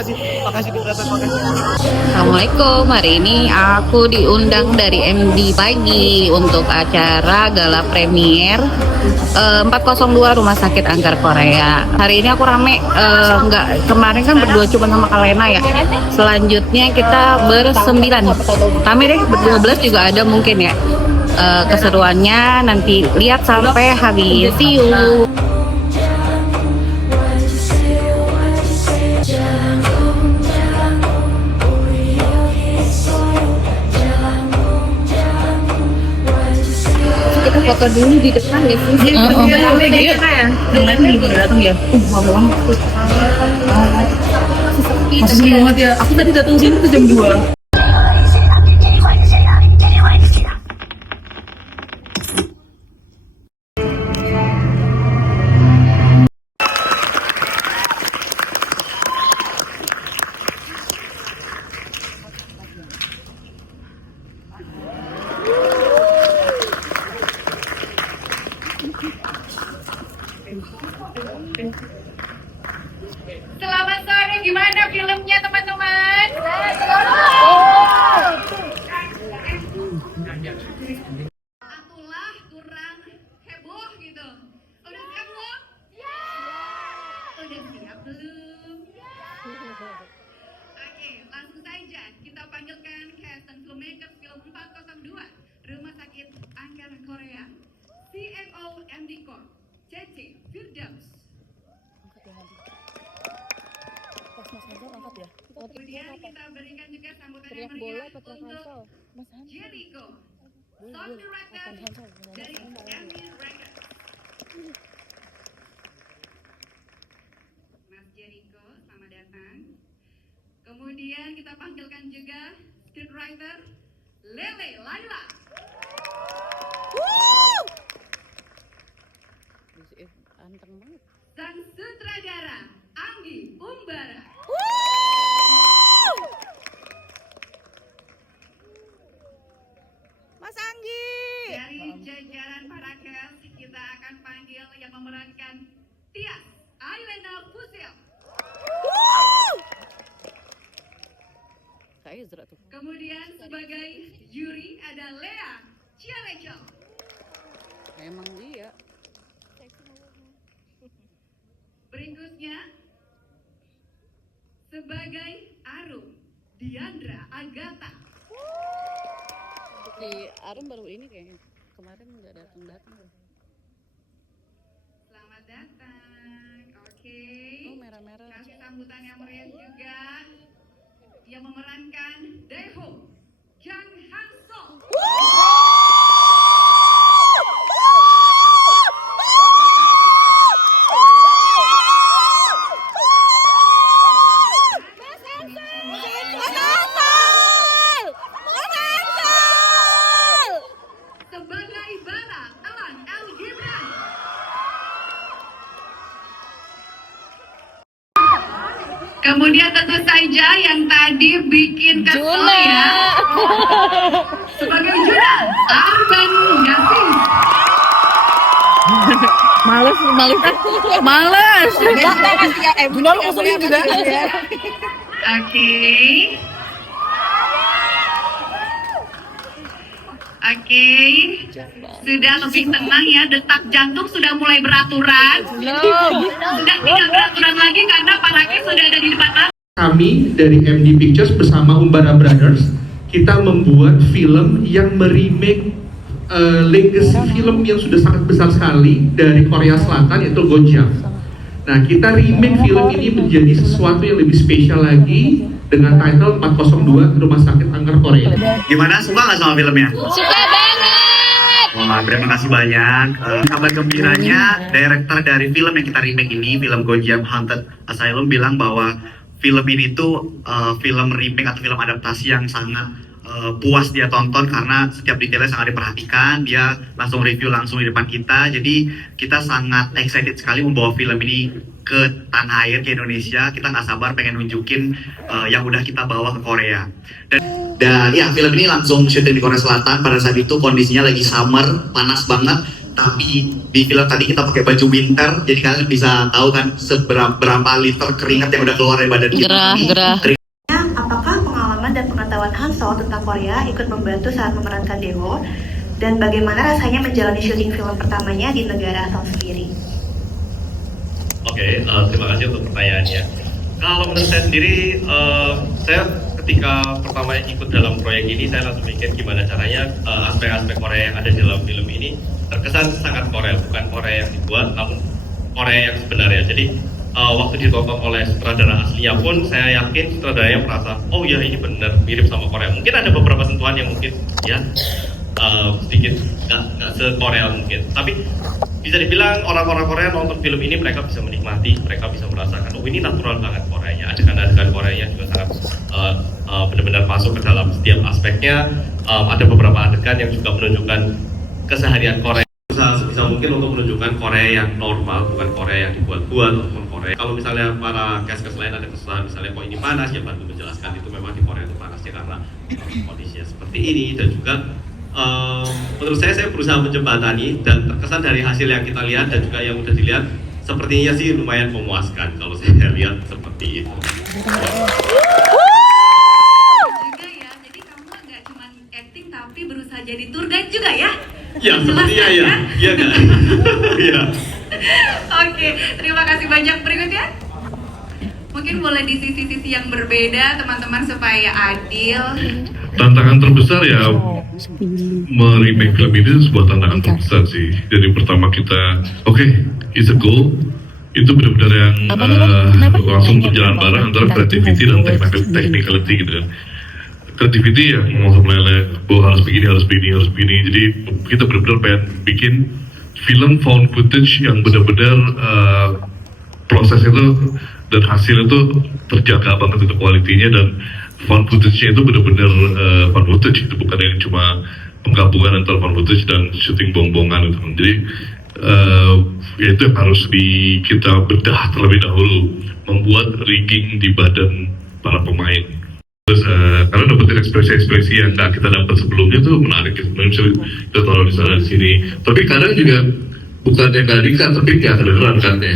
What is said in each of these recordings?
makasih Kak. Assalamualaikum, hari ini aku diundang dari MD Pagi untuk acara gala premier 402 Rumah Sakit Angker Korea. Hari ini aku rame, nggak kemarin kan berdua cuma sama Kalena ya. Selanjutnya kita bersembilan, kami deh ber-12 juga ada mungkin ya. Keseruannya nanti lihat sampai habis. See you. Kita foto dulu di depan ya sih. Iya, ya. Dengan nih datang ya. Masih banget ya. Aku tadi datang sini tuh jam 2. Selamat sore, gimana filmnya teman-teman? Atulah kurang heboh gitu. Udah siap belum? Udah siap belum? Oke, langsung saja kita panggilkan cast dan filmmakers film 402 Rumah Sakit Angker Korea, CMO MD Corp, Cece Firdaus. Kemudian kita berikan juga sambutan yang meriah untuk Jericho, Sound Director dari MD Records. Mas Jericho, selamat datang. Kemudian kita panggilkan juga scriptwriter Lele Laila. Dan sutradara Anggi Umbara. Mas Anggi. Dari jajaran para cast kita akan panggil yang memerankan Tias Ailena Fusil. Kemudian sebagai Yuri ada Lea Ciarecho. Emang dia. Berikutnya sebagai Arum Diandra Agatha. Si Arum baru ini kayaknya. Kemarin nggak datang. Selamat datang. Oke. Oh, merah-merah. Kasih sambutan yang meriah juga yang memerankan Deho Kang Hanso. Sebagai Bara Elan El Gibran. Kemudian tentu saja yang tadi bikin kesel ya. Sebagai Juna Arban Yasin. Males. Juna lu usulin juga. Oke, sudah lebih tenang ya, detak jantung sudah mulai beraturan. Sudah tidak beraturan lagi karena para cast sudah ada di depan mata. Kami dari MD Pictures bersama Umbara Brothers, kita membuat film yang meremake legacy film yang sudah sangat besar sekali dari Korea Selatan, yaitu Gonjam. Nah, kita remake film ini menjadi sesuatu yang lebih spesial lagi dengan title 402 Rumah Sakit Angker Korea. Gimana, suka nggak sama filmnya? Suka banget. Wah, terima kasih banyak. Kabar gembiranya, director dari film yang kita remake ini, film Gonjam Haunted Asylum, bilang bahwa film ini tuh film remake atau film adaptasi yang sangat puas dia tonton karena setiap detailnya sangat diperhatikan. Dia langsung review langsung di depan kita, jadi kita sangat excited sekali membawa film ini ke tanah air, ke Indonesia. Kita nggak sabar pengen nunjukin yang udah kita bawa ke Korea. Dan ya, film ini langsung syuting di Korea Selatan. Pada saat itu kondisinya lagi summer, panas banget, tapi di film tadi kita pakai baju winter, jadi kalian bisa tahu kan berapa liter keringat yang udah keluar dari badan kita. Gerah. Apakah pengalaman dan pengetahuan Hansol tentang Korea ikut membantu saat memerankan Daewoo? Dan bagaimana rasanya menjalani syuting film pertamanya di negara asal sendiri? Oke, terima kasih untuk pertanyaannya. Kalau menurut saya sendiri, saya ketika pertama ikut dalam proyek ini, saya langsung mikir gimana caranya aspek-aspek Korea yang ada di dalam film ini terkesan sangat Korea, bukan Korea yang dibuat, namun Korea yang sebenarnya. Jadi waktu ditonton oleh sutradara aslinya pun, saya yakin sutradaranya merasa, oh ya ini benar mirip sama Korea. Mungkin ada beberapa sentuhan yang mungkin ya sedikit nggak se-Korea mungkin, tapi bisa dibilang orang-orang Korea nonton film ini mereka bisa menikmati, mereka bisa merasakan, oh ini natural banget Koreanya, adegan-adegan Koreanya juga sangat benar-benar masuk ke dalam setiap aspeknya. Ada beberapa adegan yang juga menunjukkan keseharian Korea sebisa mungkin untuk menunjukkan Korea yang normal, bukan Korea yang dibuat-buat ataupun Korea. Kalau misalnya para cast lain ada kesalahan, misalnya kok ini panas, ya bantu menjelaskan itu memang di Korea itu panasnya karena kondisinya seperti ini. Dan juga menurut saya berusaha menjembatani, dan terkesan dari hasil yang kita lihat dan juga yang udah dilihat sepertinya sih lumayan memuaskan kalau saya lihat seperti itu. Juga ya, jadi kamu nggak cuma acting tapi berusaha jadi tour guide juga ya? Ya, sepertinya ya. Iya kan? Iya. Oke, terima kasih banyak. Berikutnya, mungkin boleh di sisi-sisi yang berbeda teman-teman supaya adil. Tantangan terbesar ya meremake film ini sebuah tantangan terbesar sih. Jadi pertama kita, it's a goal. Itu benar-benar yang langsung berjalan bareng antara creativity dan technicality gitu kan. Creativity ya mau meleleh, harus begini. Jadi kita benar-benar pengen bikin film found footage yang benar-benar proses itu dan hasil itu terjaga banget untuk kualitinya, dan found footage-nya itu benar-benar found footage, itu bukan yang cuma penggabungan antara found footage dan syuting bohong-bohongan gitu. Jadi ya itu yang harus kita bedah terlebih dahulu, membuat rigging di badan para pemain. Terus karena dapetin ekspresi-ekspresi yang nggak kita dapat sebelumnya tuh menarik, bisa kita taruh di sana di sini. Tapi kadang juga bukan yang nggak dikat, tapi nggak kedengeran kan ya.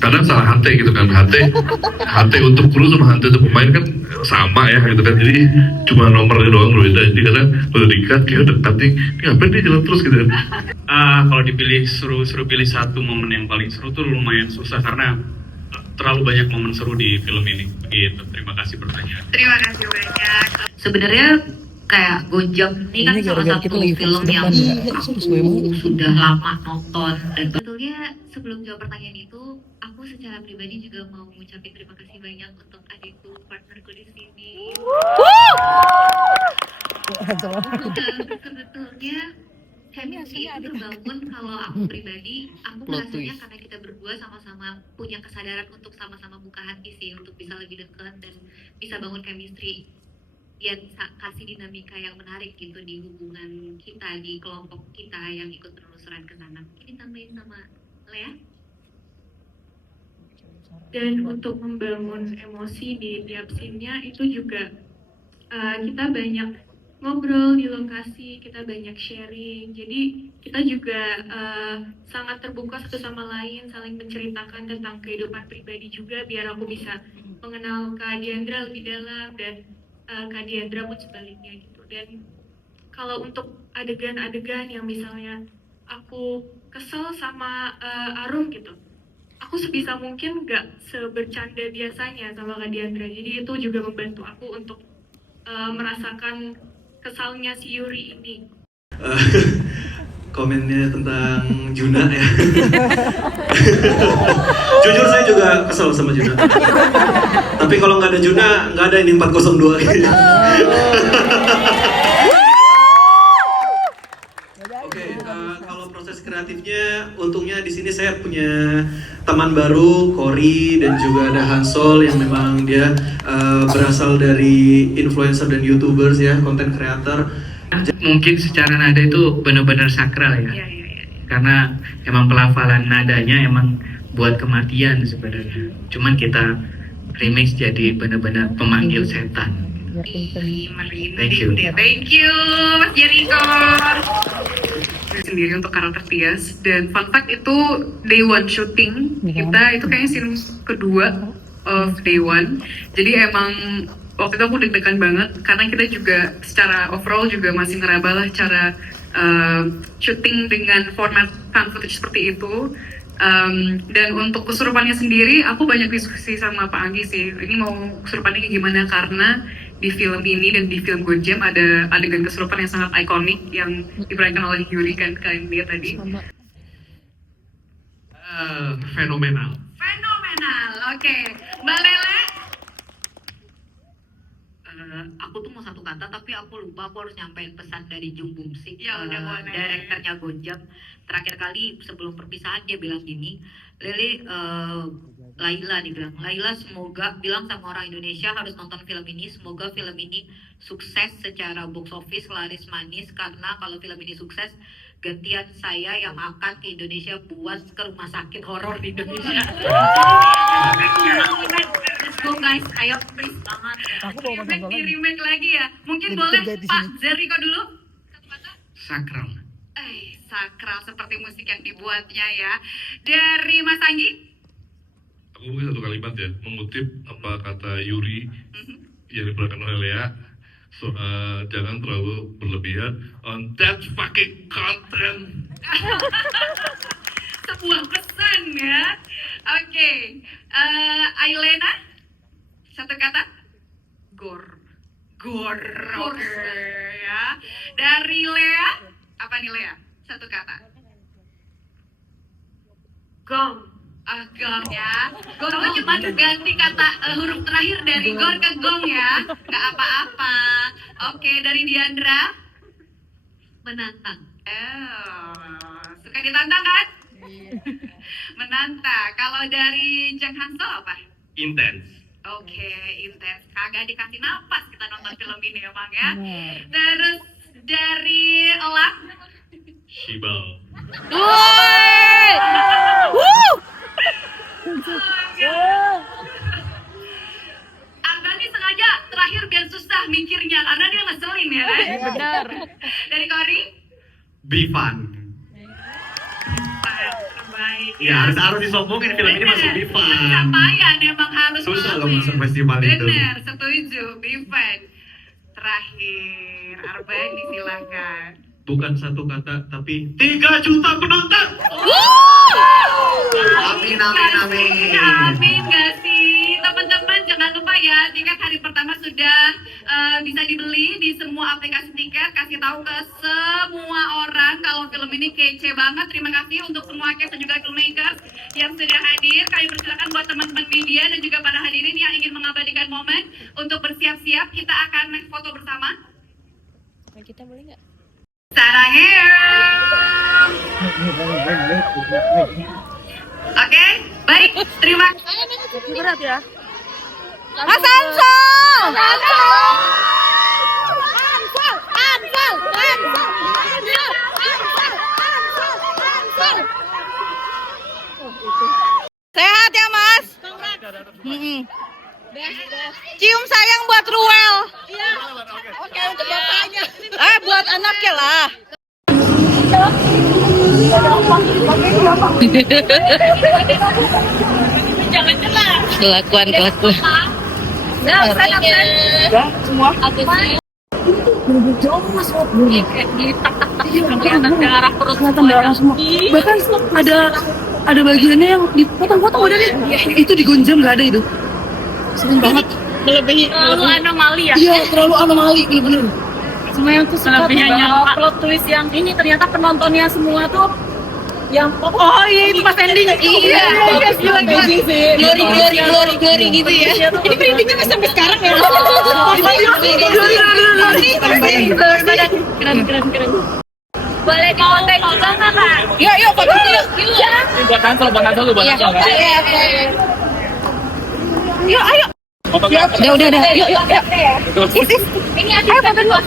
Kadang salah hati gitu kan, hati untuk kru sama hati untuk pemain kan sama ya gitu kan. Jadi cuma nomornya doang berbeda. Jadi kadang udah dikat kayak dekat nih, ini ngapain dia jalan terus gitu kan. Kalau dipilih suruh pilih satu momen yang paling seru tuh lumayan susah karena terlalu banyak momen seru di film ini. Gitu. Terima kasih pertanyaan. Terima kasih banyak. Sebenarnya kayak Gojek ini kan salah satu film yang aku sudah lama nonton, dan sebetulnya sebelum jawab pertanyaan itu, aku secara pribadi juga mau mengucapkan terima kasih banyak untuk adikku, partnerku di sini. Sebetulnya chemistry itu terbangun kalau aku pribadi, aku merasanya karena kita berdua sama-sama punya kesadaran untuk sama-sama buka hati sih, untuk bisa lebih dekat dan bisa bangun chemistry yang kasih dinamika yang menarik gitu di hubungan kita, di kelompok kita yang ikut penelusuran ke sana. Ini tambahin sama Lea. Dan untuk membangun emosi di tiap scene-nya itu juga kita banyak ngobrol di lokasi, kita banyak sharing. Jadi kita juga sangat terbuka satu sama lain, saling menceritakan tentang kehidupan pribadi juga, biar aku bisa mengenal Kak Diandra lebih dalam dan Kak Diandra pun sebaliknya gitu. Dan kalau untuk adegan-adegan yang misalnya aku kesel sama Arum gitu, aku sebisa mungkin gak sebercanda biasanya sama Kak Diandra. Jadi itu juga membantu aku untuk merasakan kesalnya si Yuri ini. Komennya tentang Juna ya. Jujur saya juga kesel sama Juna. Tapi kalau nggak ada Juna, nggak ada ini 402. Oke, kalau proses kreatifnya, untungnya di sini saya punya teman baru, Cory, dan juga ada Hansol yang memang dia berasal dari influencer dan YouTubers ya, content creator. Mungkin secara nada itu benar-benar sakral ya. Karena emang pelafalan nadanya emang buat kematian sebenarnya. Cuman kita remix jadi benar-benar pemanggil setan. Thank you, Mas Jericho. Sendiri untuk karakter Tias, dan fun fact itu day one shooting kita itu kayaknya scene kedua of day one. Jadi emang waktu itu aku deg-degan banget karena kita juga secara overall juga masih ngeraba lah cara shooting dengan format fan footage seperti itu. Dan untuk kesurupannya sendiri aku banyak diskusi sama Pak Anggi sih, ini mau kesurupannya kayak gimana, karena di film ini dan di film Gonjam ada adegan kesurupan yang sangat ikonik yang diperankan oleh Yuri, kan kalian lihat tadi. Fenomenal. Oke. Mbak Lele. Aku tuh mau satu kata tapi aku lupa, aku harus nyampein pesan dari Jung Bum Sik, Ya, udah boleh. direkturnya Gonjam. Terakhir kali sebelum perpisahan dia bilang gini, Lele, Laila dibilang, Laila semoga bilang sama orang Indonesia harus nonton film ini, semoga film ini sukses secara box office, laris manis, karena kalau film ini sukses gantian saya yang akan ke Indonesia buat ke rumah sakit horor di Indonesia. Let's go guys, ayo please banget. Remake lagi ya. Mungkin boleh Pak Jericho dulu. Satu kata. Sakral. Sakral seperti musik yang dibuatnya ya. Dari Mas Anggi. Aku mungkin satu kalimat ya, mengutip apa kata Yuri yang diperankan oleh Lea. So, jangan terlalu berlebihan on that fucking content. Sebuah pesan ya. Oke. Ailena. Satu kata. Gor. Oke ya. Dari Lea. Apa nih Lea? Satu kata. Gong. Gong ya. Kamu cuma ganti kata huruf terakhir dari gor ke gong ya. Nggak apa-apa. Oke, dari Diandra. Menantang. Suka ditantang kan? Menantang. Kalau dari Jang Hansol apa? Intens. Oke, intens. Kagak dikasih napas kita nonton film ini emang ya. Terus dari Elang. Shibal. Arbani sengaja terakhir biar susah mikirnya karena dia ngeselin ya kan? Benar. Dari Kori? Bifan. Terbaik. Ya, harus disombongin film ini masuk Bifan. Pencapaian emang harus Susah loh maafin. masuk festival itu. Benar, setuju. Bifan. Terakhir, Arbani silakan. Bukan satu kata, tapi 3 juta penonton. Amin. Amin gak sih? Teman-teman jangan lupa ya, tiket hari pertama sudah bisa dibeli di semua aplikasi tiket. Kasih tahu ke semua orang kalau film ini kece banget. Terima kasih untuk semua cast dan juga filmmakers yang sudah hadir. Kami persilakan buat teman-teman media dan juga para hadirin yang ingin mengabadikan momen untuk bersiap-siap. Kita akan foto bersama. Kita boleh nggak? Sarangnya. Oke, baik. Terima kasih. Berat ya. Mas Ansel! Sehat ya Mas? Cium sayang buat Ruel. Oke, untuk bapaknya. Buat anaknya lah. Kelakuan. Bahkan ada bagiannya yang dipotong-potong udah deh. Itu di Gonjam nggak ada itu. Seneng banget. Terlalu anomali ya. Iya, terlalu anomali bener-bener. Semua yang tuh suka nyangka plot twist yang ini ternyata penontonnya semua tuh yang iya itu pas ending. Iya. Glory gitu ya. Ini merindingnya masih sampai sekarang ya. keren. Boleh dikonten juga nggak kak? Yuk foto dulu. Buat cancel lu buat cancel. Yuk ayo. Udah. Yuk. Ini aja foto dulu.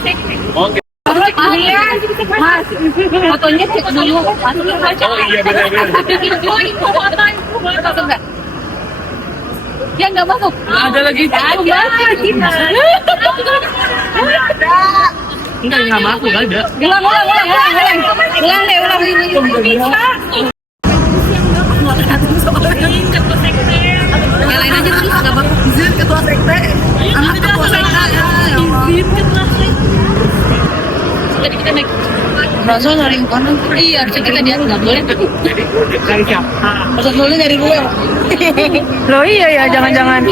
Oke. Mas, fotonya cek dulu. Oh iya benar. Foto enggak? Yang nggak masuk. Nggak ada lagi. Nggak masuk, nggak ada. Ulang deh, ulang ini. Nyalain aja terus, nggak apa-apa. Izin ketua sekte. Anak ketua sekte. Tadi kita naik. Rasul dari mana? Iya, harusnya kita di atas, nggak boleh. Dari siapa? Rasul dulu dari gue. Loh iya ya, jangan-jangan.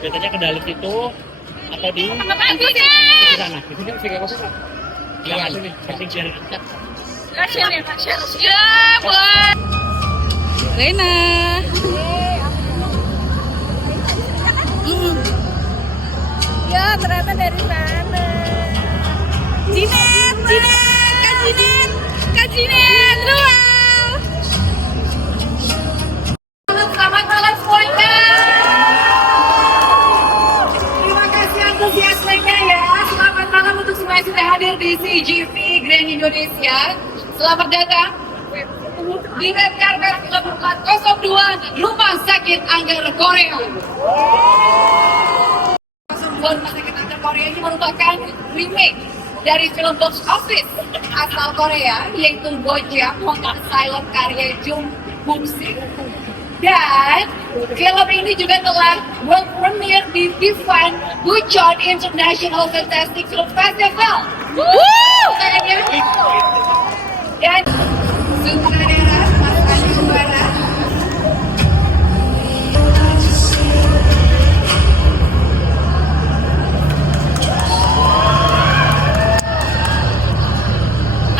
Biasanya ke dalam situ atau di sana. Di sini sih nggak usah. Iya, sini. Penting biar dekat. Rena. Ya, ternyata dari sana. Kak Jinet, wow. Selamat malam semuanya. Terima kasih antusiasmenya ya. Selamat malam untuk semua yang sudah hadir di CGV Grand Indonesia. Selamat datang di Red Carpet Film 402 Rumah Sakit Anggar Korea. 402 Rumah Sakit Anggar Korea ini merupakan remake dari film box office asal Korea yaitu Gojam Haunted Asylum karya Jung Bum-sik. Dan film ini juga telah world premiere di Busan Bucheon International Fantastic Film Festival. Dan sutradara Mas Adi Subara.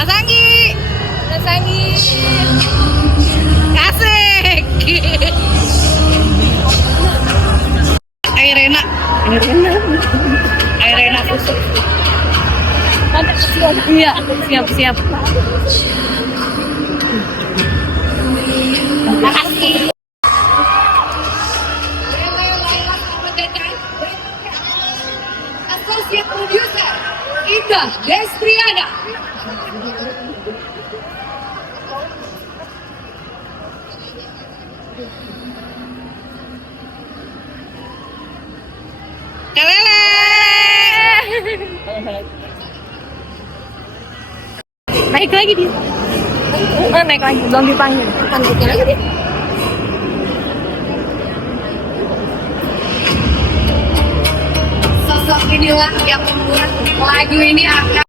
Mas Anggi. Asik. Airena. Iya, siap. Makasih. Associate Producer Ida Destriana. Kalele. Naik lagi dia. Naik lagi, belum dipanggil. Panggilnya lagi dia. Sosok inilah yang membuat lagu ini akan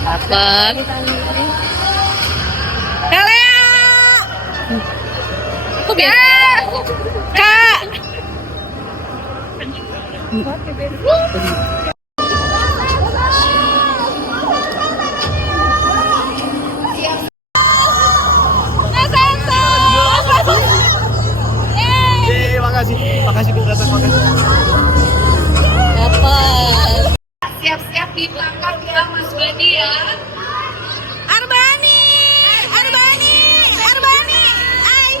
Dapat. Kaleo. Kok biasa? Kak. Makasih Bu Rata, makasih. Dapat. siap-siap di belakang ya Mas Bani ya. Arbani. Ay.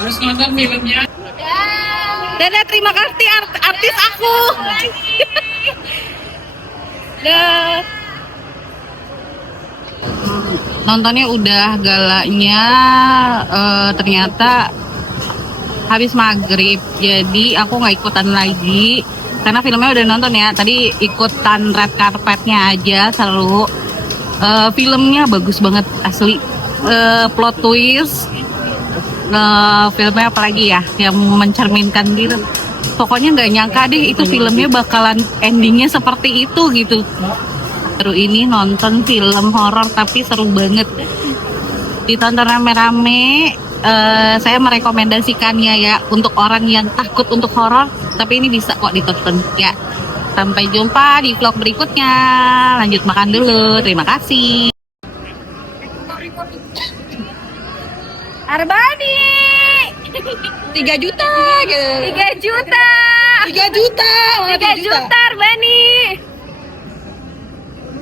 Harus nonton filmnya. Ya. Dadah, terima kasih artis aku. Dah. Nontonnya udah, galanya ternyata habis maghrib, jadi aku nggak ikutan lagi karena filmnya udah nonton ya. Tadi ikutan red carpetnya aja, seru. Filmnya bagus banget asli. Plot twist, filmnya apalagi ya yang mencerminkan gitu. Pokoknya nggak nyangka deh itu filmnya bakalan endingnya seperti itu gitu. Seru ini nonton film horor tapi seru banget. Ditonton rame-rame. Saya merekomendasikannya ya untuk orang yang takut untuk horor, tapi ini bisa kok ditonton ya. Sampai jumpa di vlog berikutnya. Lanjut makan dulu. Terima kasih. Arbani 3 juta gitu. 3 juta 3 juta. 3 juta Arbani.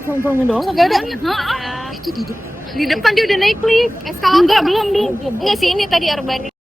Sombongnya doang enggak ada. Di depan dia udah naik lift. Eskalator. Enggak, belum. Enggak sih, ini tadi Arbani.